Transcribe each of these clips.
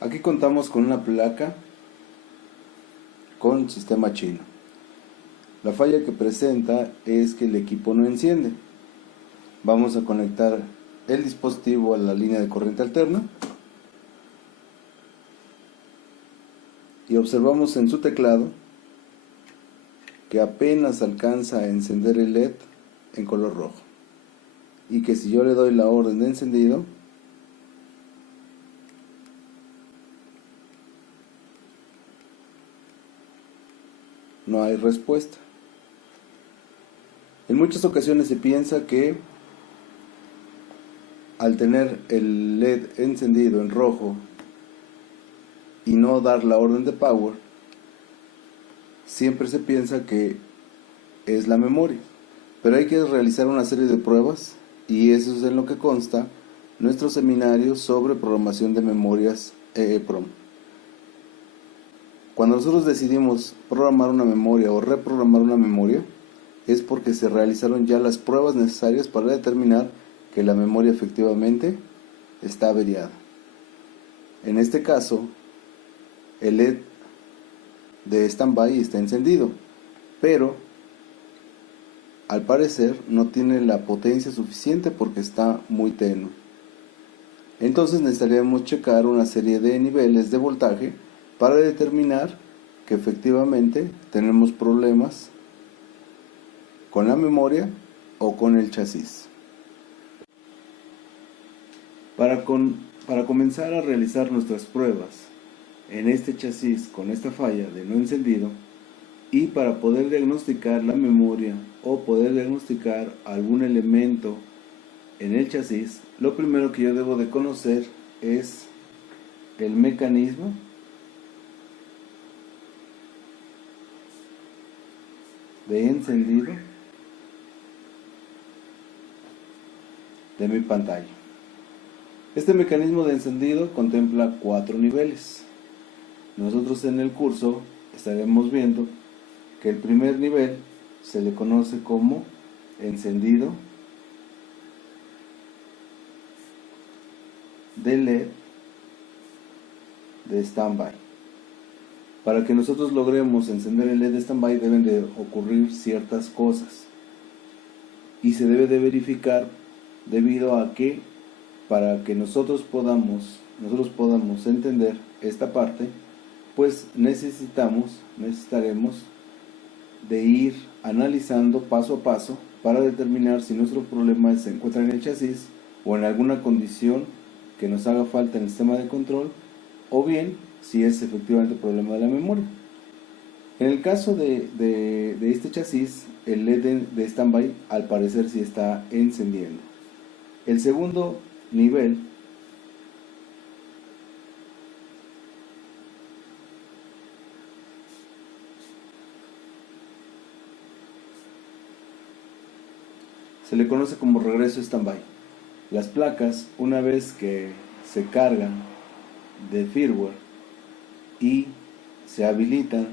Aquí contamos con una placa con sistema chino. La falla que presenta es que el equipo no enciende. Vamos a conectar el dispositivo a la línea de corriente alterna y observamos en su teclado que apenas alcanza a encender el LED en color rojo, y que si yo le doy la orden de encendido, no hay respuesta. En muchas ocasiones se piensa que al tener el LED encendido en rojo y no dar la orden de power, siempre se piensa que es la memoria, pero hay que realizar una serie de pruebas, y eso es en lo que consta nuestro seminario sobre programación de memorias EEPROM. Cuando nosotros decidimos programar una memoria o reprogramar una memoria, es porque se realizaron ya las pruebas necesarias para determinar que la memoria efectivamente está averiada. En este caso, el LED de standby está encendido, pero al parecer no tiene la potencia suficiente porque está muy tenue. Entonces necesitaríamos checar una serie de niveles de voltaje para determinar que efectivamente tenemos problemas con la memoria o con el chasis. Para comenzar a realizar nuestras pruebas en este chasis con esta falla de no encendido, y para poder diagnosticar la memoria o poder diagnosticar algún elemento en el chasis, lo primero que yo debo de conocer es el mecanismo de encendido de mi pantalla. Este mecanismo de encendido contempla 4 niveles. Nosotros en el curso estaremos viendo que el primer nivel se le conoce como encendido de LED de standby. Para que nosotros logremos encender el LED de standby deben de ocurrir ciertas cosas, y se debe de verificar debido a que para que nosotros podamos entender esta parte, pues necesitaremos de ir analizando paso a paso para determinar si nuestro problema se encuentra en el chasis o en alguna condición que nos haga falta en el sistema de control, o bien si es efectivamente el problema de la memoria. En el caso de este chasis, el LED de standby al parecer sí está encendiendo. El segundo nivel se le conoce como regreso standby. Las placas, una vez que se cargan de firmware y se habilitan,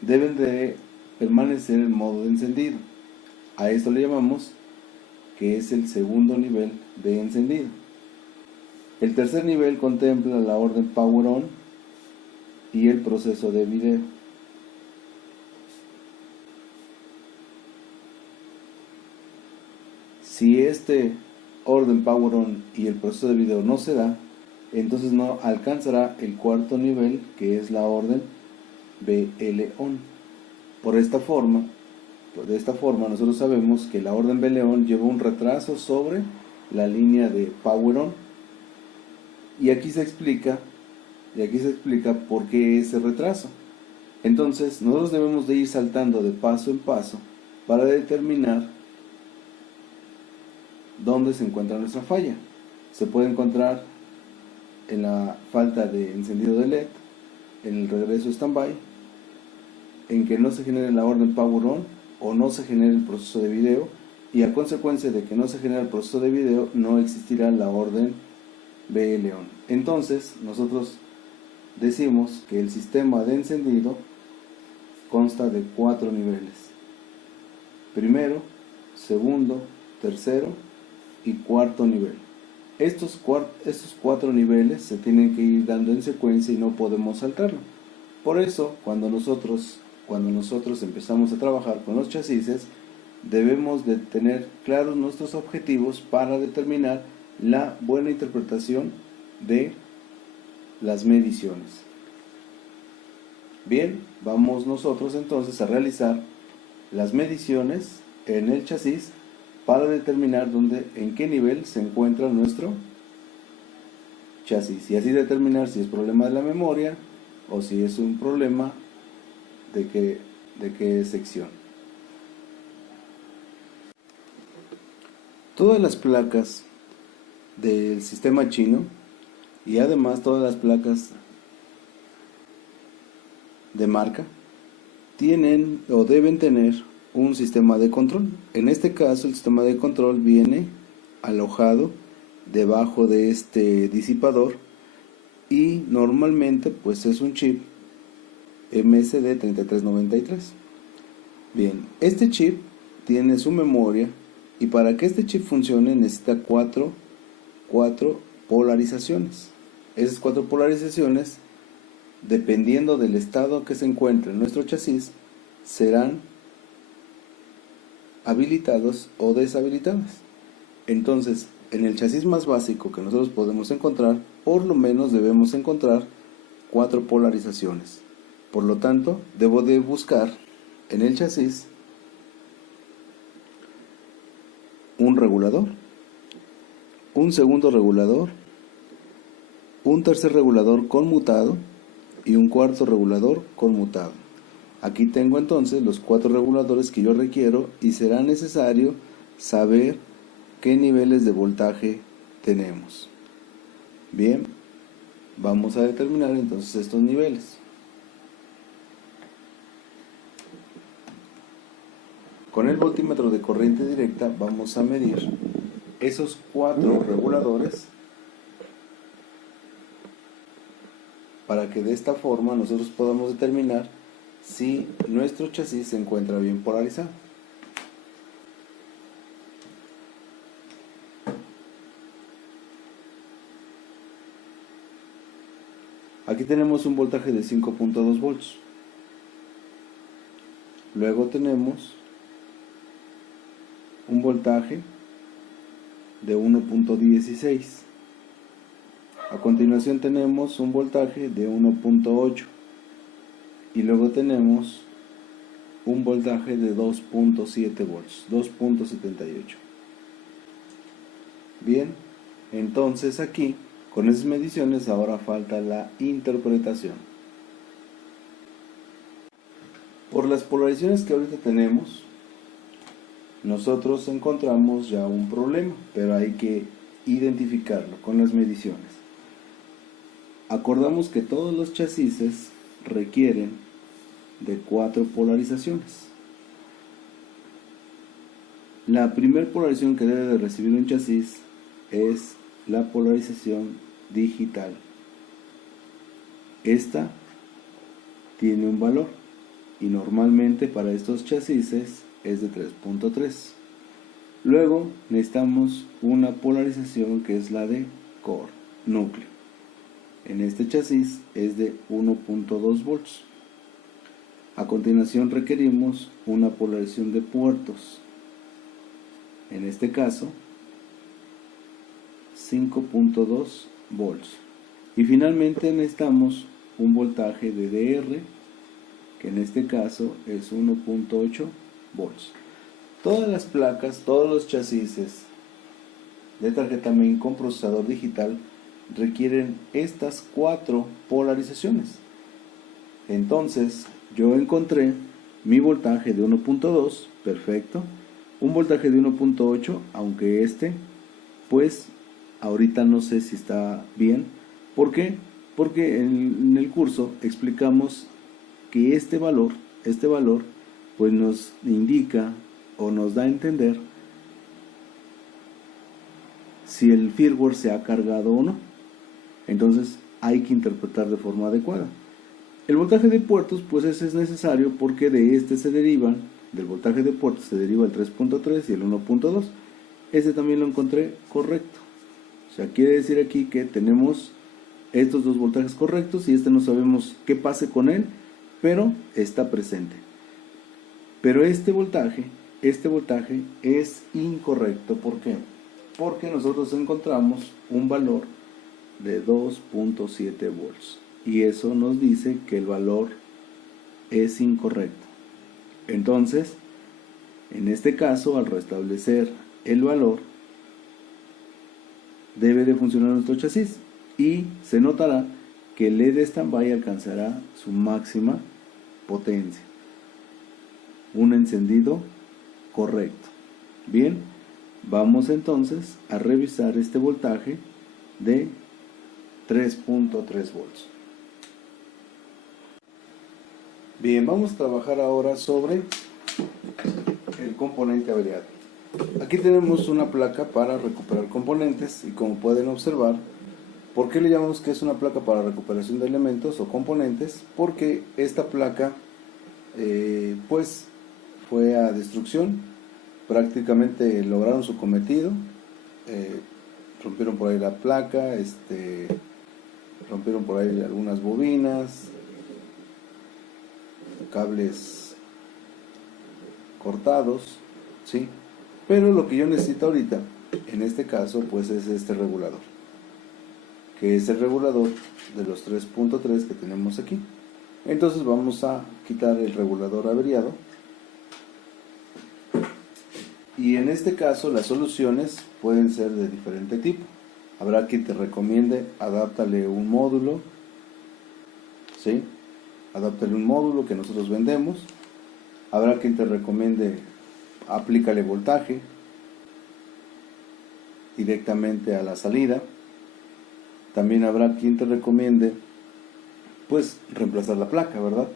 deben de permanecer en modo de encendido. A esto le llamamos que es el segundo nivel de encendido. El tercer nivel contempla la orden power on y el proceso de video. Si este orden power on y el proceso de video no se da, entonces no alcanzará el cuarto nivel, que es la orden BL on. De esta forma nosotros sabemos que la orden BL on lleva un retraso sobre la línea de power on, y aquí se explica por qué ese retraso. Entonces nosotros debemos de ir saltando de paso en paso para determinar dónde se encuentra nuestra falla. Se puede encontrar en la falta de encendido de LED, en el regreso standby, en que no se genere la orden power on o no se genere el proceso de video, y a consecuencia de que no se genere el proceso de video no existirá la orden BL on. Entonces nosotros decimos que el sistema de encendido consta de 4 niveles: primero, segundo, tercero y cuarto nivel. Estos cuatro niveles se tienen que ir dando en secuencia y no podemos saltarlo. Por eso, cuando nosotros empezamos a trabajar con los chasis, debemos de tener claros nuestros objetivos para determinar la buena interpretación de las mediciones. Bien, vamos nosotros entonces a realizar las mediciones en el chasis para determinar en qué nivel se encuentra nuestro chasis y así determinar si es problema de la memoria o si es un problema de qué sección. Todas las placas del sistema chino y además todas las placas de marca tienen o deben tener un sistema de control. En este caso el sistema de control viene alojado debajo de este disipador y normalmente pues es un chip MSD3393. Bien, este chip tiene su memoria y para que este chip funcione necesita cuatro polarizaciones. Esas 4 polarizaciones, dependiendo del estado que se encuentre en nuestro chasis, serán habilitados o deshabilitadas. Entonces, en el chasis más básico que nosotros podemos encontrar, por lo menos debemos encontrar 4 polarizaciones. Por lo tanto, debo de buscar en el chasis un regulador, un segundo regulador, un tercer regulador conmutado y un cuarto regulador conmutado. Aquí tengo entonces los 4 reguladores que yo requiero y será necesario saber qué niveles de voltaje tenemos. Bien, vamos a determinar entonces estos niveles. Con el voltímetro de corriente directa vamos a medir esos 4 reguladores para que de esta forma nosotros podamos determinar si nuestro chasis se encuentra bien polarizado. Aquí tenemos un voltaje de 5.2 volts. Luego tenemos un voltaje de 1.16. A continuación tenemos un voltaje de 1.8 y luego tenemos un voltaje de 2.7 volts, 2.78. Bien, entonces aquí con esas mediciones ahora falta la interpretación. Por las polarizaciones que ahorita tenemos, nosotros encontramos ya un problema, pero hay que identificarlo con las mediciones. Acordamos que todos los chasis requieren de 4 polarizaciones. La primera polarización que debe de recibir un chasis es la polarización digital. Esta tiene un valor y normalmente para estos chasis es de 3.3. Luego necesitamos una polarización que es la de core, núcleo. En este chasis es de 1.2 volts. A continuación requerimos una polarización de puertos. En este caso 5.2 volts. Y finalmente necesitamos un voltaje de DR, que en este caso es 1.8 volts. Todas las placas, todos los chasis de tarjeta main con procesador digital requieren estas 4 polarizaciones. Entonces yo encontré mi voltaje de 1.2, perfecto, un voltaje de 1.8, aunque pues ahorita no sé si está bien. ¿Por qué? Porque en el curso explicamos que este valor pues nos indica o nos da a entender si el firmware se ha cargado o no. Entonces hay que interpretar de forma adecuada. El voltaje de puertos pues ese es necesario porque de del voltaje de puertos se deriva el 3.3 y el 1.2. Ese también lo encontré correcto. O sea, quiere decir aquí que tenemos estos dos voltajes correctos y no sabemos qué pase con él, pero está presente. Pero este voltaje es incorrecto. ¿Por qué? Porque nosotros encontramos un valor de 2.7 volts y eso nos dice que el valor es incorrecto. Entonces, en este caso, al restablecer el valor, debe de funcionar nuestro chasis y se notará que el LED standby alcanzará su máxima potencia. Un encendido correcto. Bien, vamos entonces a revisar este voltaje de 3.3 volts. Bien, vamos a trabajar ahora sobre el componente averiado. Aquí tenemos una placa para recuperar componentes y como pueden observar, ¿por qué le llamamos que es una placa para recuperación de elementos o componentes? Porque esta placa pues fue a destrucción, prácticamente lograron su cometido, rompieron por ahí la placa, rompieron por ahí algunas bobinas, cables cortados, ¿sí? Pero lo que yo necesito ahorita, en este caso, pues es este regulador, que es el regulador de los 3.3 que tenemos aquí. Entonces vamos a quitar el regulador averiado. Y en este caso las soluciones pueden ser de diferente tipo. Habrá quien te recomiende adáptale un módulo, ¿sí? Adáptale un módulo que nosotros vendemos. Habrá quien te recomiende aplícale voltaje directamente a la salida. También habrá quien te recomiende pues reemplazar la placa, ¿verdad?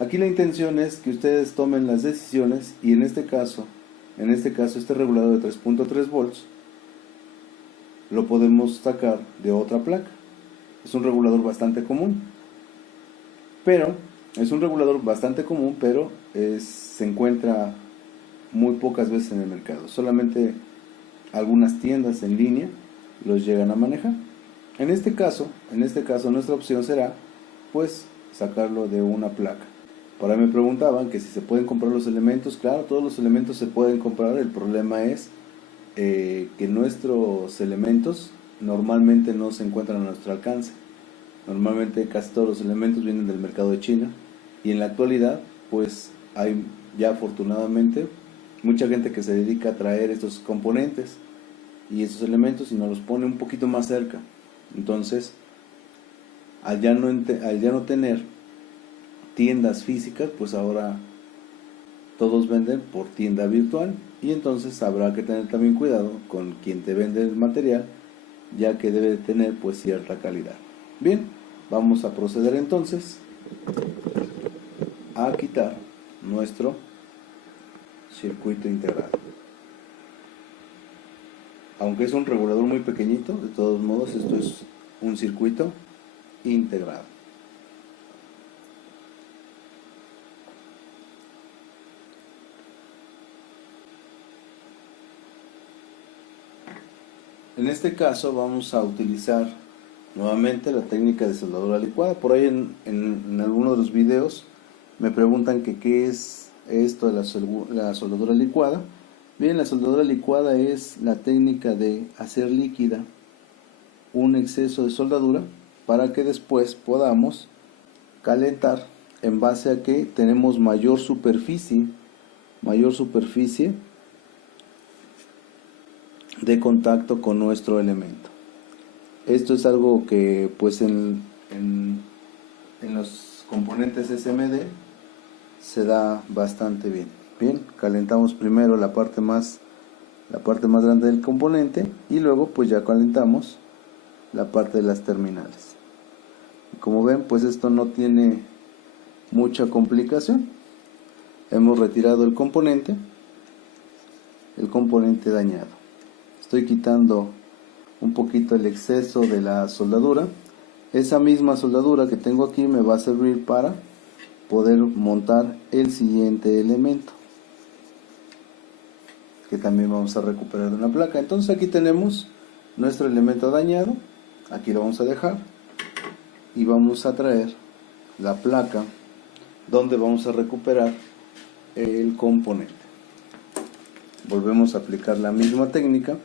Aquí la intención es que ustedes tomen las decisiones y en este caso este regulador de 3.3 volts lo podemos sacar de otra placa. Es un regulador bastante común, pero se encuentra muy pocas veces en el mercado. Solamente algunas tiendas en línea los llegan a manejar. En este caso nuestra opción será pues sacarlo de una placa. Por ahí me preguntaban que si se pueden comprar los elementos. Claro, todos los elementos se pueden comprar. El problema es que nuestros elementos normalmente no se encuentran a nuestro alcance. Normalmente casi todos los elementos vienen del mercado de China y en la actualidad pues hay ya afortunadamente mucha gente que se dedica a traer estos componentes y estos elementos y nos los pone un poquito más cerca. Entonces, al ya no tener tiendas físicas, pues ahora todos venden por tienda virtual y entonces habrá que tener también cuidado con quien te vende el material, ya que debe tener pues cierta calidad. Bien, vamos a proceder entonces a quitar nuestro circuito integrado. Aunque es un regulador muy pequeñito, de todos modos esto es un circuito integrado. En este caso vamos a utilizar nuevamente la técnica de soldadura licuada. Por ahí en alguno de los videos me preguntan que qué es esto de la soldadura licuada. Bien, la soldadura licuada es la técnica de hacer líquida un exceso de soldadura para que después podamos calentar en base a que tenemos mayor superficie de contacto con nuestro elemento. Esto es algo que pues en los componentes SMD se da bastante bien. Bien, calentamos primero la parte más grande del componente y luego pues ya calentamos la parte de las terminales. Como ven, pues esto no tiene mucha complicación. Hemos retirado el componente dañado. Estoy quitando un poquito el exceso de la soldadura. Esa misma soldadura que tengo aquí me va a servir para poder montar el siguiente elemento, que también vamos a recuperar de una placa. Entonces aquí tenemos nuestro elemento dañado, aquí lo vamos a dejar, y vamos a traer la placa donde vamos a recuperar el componente. Volvemos a aplicar la misma técnica,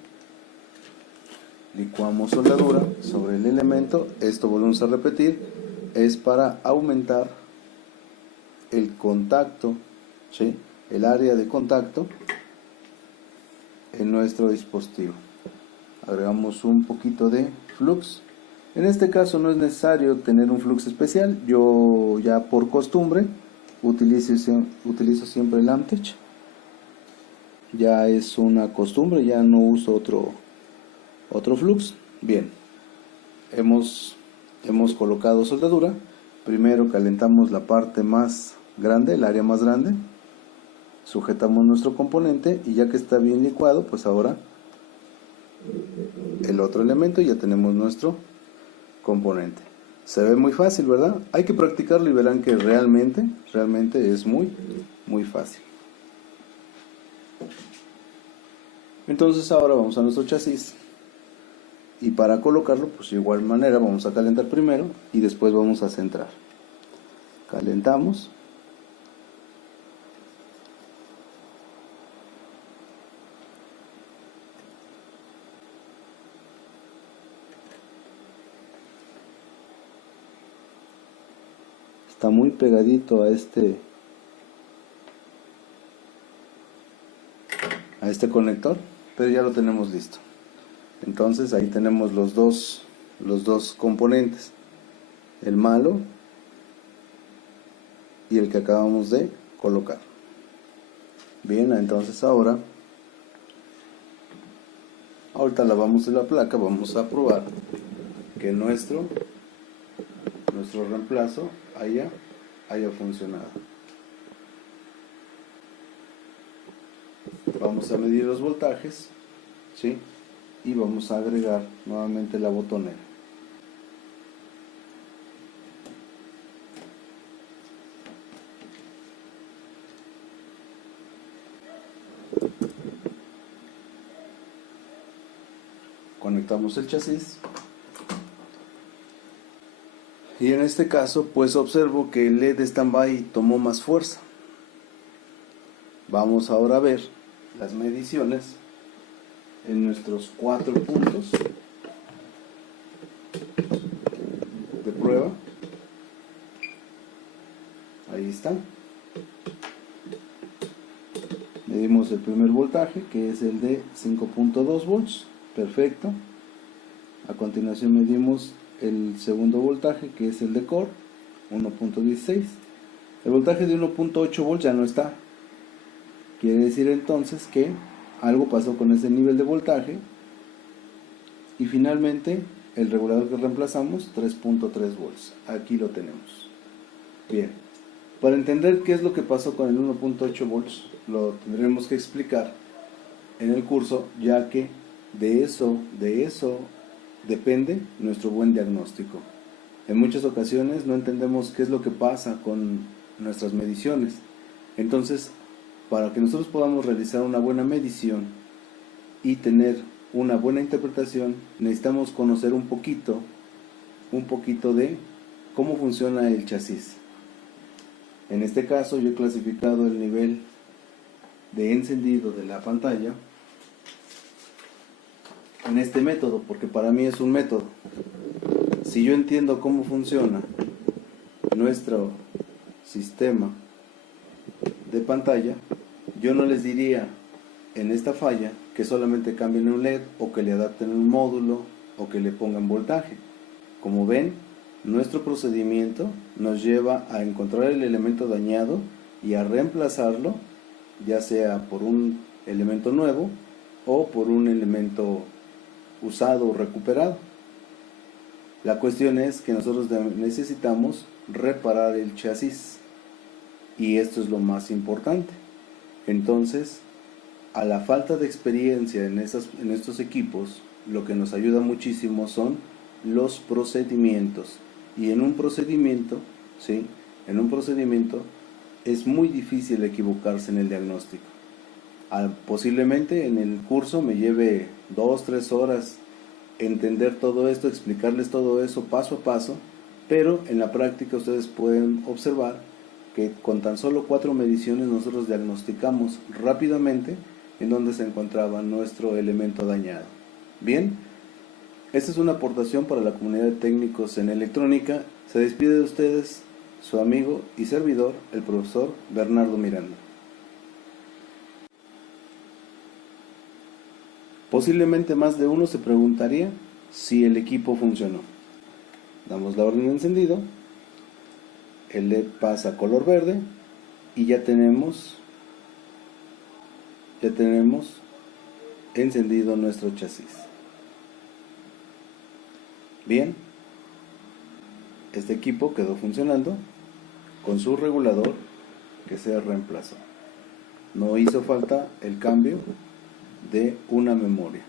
licuamos soldadura sobre el elemento. Esto volvemos a repetir, es para aumentar el contacto, ¿sí?, el área de contacto en nuestro dispositivo. Agregamos un poquito de flux. En este caso no es necesario tener un flux especial, yo ya por costumbre utilizo siempre el Amtech. Ya es una costumbre, ya no uso otro flux. Bien, hemos colocado soldadura. Primero calentamos la parte más grande, el área más grande, sujetamos nuestro componente, y ya que está bien licuado, pues ahora el otro elemento, y ya tenemos nuestro componente. Se ve muy fácil, ¿verdad? Hay que practicarlo y verán que realmente es muy fácil. Entonces ahora vamos a nuestro chasis, y para colocarlo, pues de igual manera vamos a calentar primero y después vamos a centrar. Calentamos. Está muy pegadito a este conector, pero ya lo tenemos listo. Entonces ahí tenemos los dos componentes, el malo y el que acabamos de colocar. Bien, entonces ahorita lavamos de la placa, vamos a probar que nuestro reemplazo haya funcionado. Vamos a medir los voltajes, ¿sí?, y vamos a agregar nuevamente la botonera. Conectamos el chasis, y en este caso pues observo que el LED standby tomó más fuerza. Vamos ahora a ver las mediciones en nuestros 4 puntos de prueba. Ahí está. Medimos el primer voltaje, que es el de 5.2 volts. Perfecto. A continuación medimos el segundo voltaje, que es el de core, 1.16. El voltaje de 1.8 volts ya no está. Quiere decir entonces que algo pasó con ese nivel de voltaje. Y finalmente el regulador que reemplazamos, 3.3 volts. Aquí lo tenemos. Bien, para entender qué es lo que pasó con el 1.8 volts, lo tendremos que explicar en el curso, ya que de eso depende nuestro buen diagnóstico. En muchas ocasiones no entendemos qué es lo que pasa con nuestras mediciones. Entonces, para que nosotros podamos realizar una buena medición y tener una buena interpretación, necesitamos conocer un poquito de cómo funciona el chasis. En este caso yo he clasificado el nivel de encendido de la pantalla en este método, porque para mí es un método. Si yo entiendo cómo funciona nuestro sistema de pantalla, yo no les diría en esta falla que solamente cambien un LED, o que le adapten un módulo, o que le pongan voltaje. Como ven, nuestro procedimiento nos lleva a encontrar el elemento dañado y a reemplazarlo, ya sea por un elemento nuevo o por un elemento usado o recuperado. La cuestión es que nosotros necesitamos reparar el chasis, y esto es lo más importante. Entonces, a la falta de experiencia en estos equipos, lo que nos ayuda muchísimo son los procedimientos. Y en un procedimiento, ¿sí?, es muy difícil equivocarse en el diagnóstico. Posiblemente en el curso me lleve 2-3 horas entender todo esto, explicarles todo eso paso a paso, pero en la práctica ustedes pueden observar que con tan solo 4 mediciones nosotros diagnosticamos rápidamente en dónde se encontraba nuestro elemento dañado. Bien, esta es una aportación para la comunidad de técnicos en electrónica. Se despide de ustedes su amigo y servidor, el profesor Bernardo Miranda. Posiblemente más de uno se preguntaría si el equipo funcionó. Damos la orden de encendido, el LED pasa a color verde y ya tenemos encendido nuestro chasis. Bien, este equipo quedó funcionando con su regulador que se reemplazó. No hizo falta el cambio de una memoria.